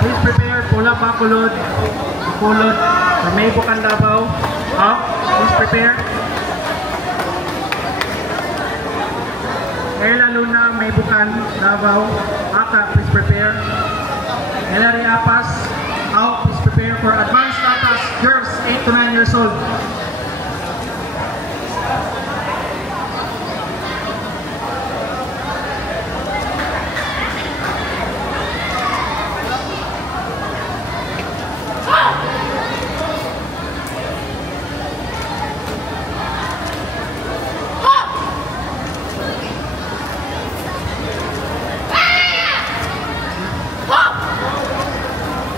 please prepare. Pula Bacolod. Bacolod. May Bukan Davao. Out. Please prepare. Ella Luna, May Bukan Davao. Aka, please prepare. Ellery Apas. Out. Please prepare for advanced status. Girls 8 to 9 years old.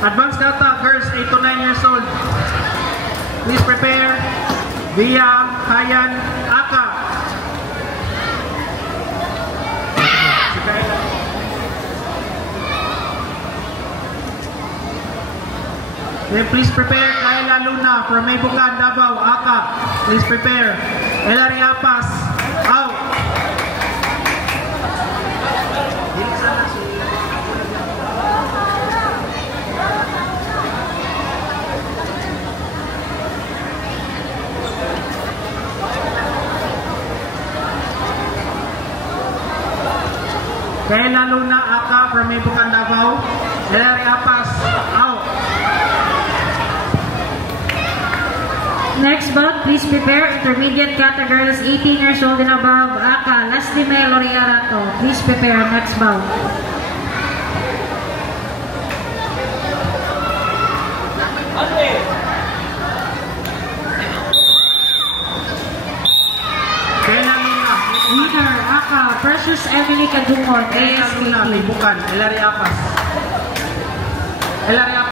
Advanced Kata, girls 8 to 9 years old. Please prepare. Via, Hayan, Aka. Then please prepare. Kayla Luna from May Bukan, Davao, Aka. Please prepare. Ellery Apas, out. Kayla Luna, Aka from May Bukan, Davao. Ellery Apas, out. Next bout, please prepare. Intermediate Kata girls 18 years old and above. Aka, Lastime Loriarato. Please prepare. Next bout. Kayla Luna, Winner, Aka, Precious Emily Kadumon, Kayla Luna, May ASKT. Bukan. Ellery Apas. Ellery Apas.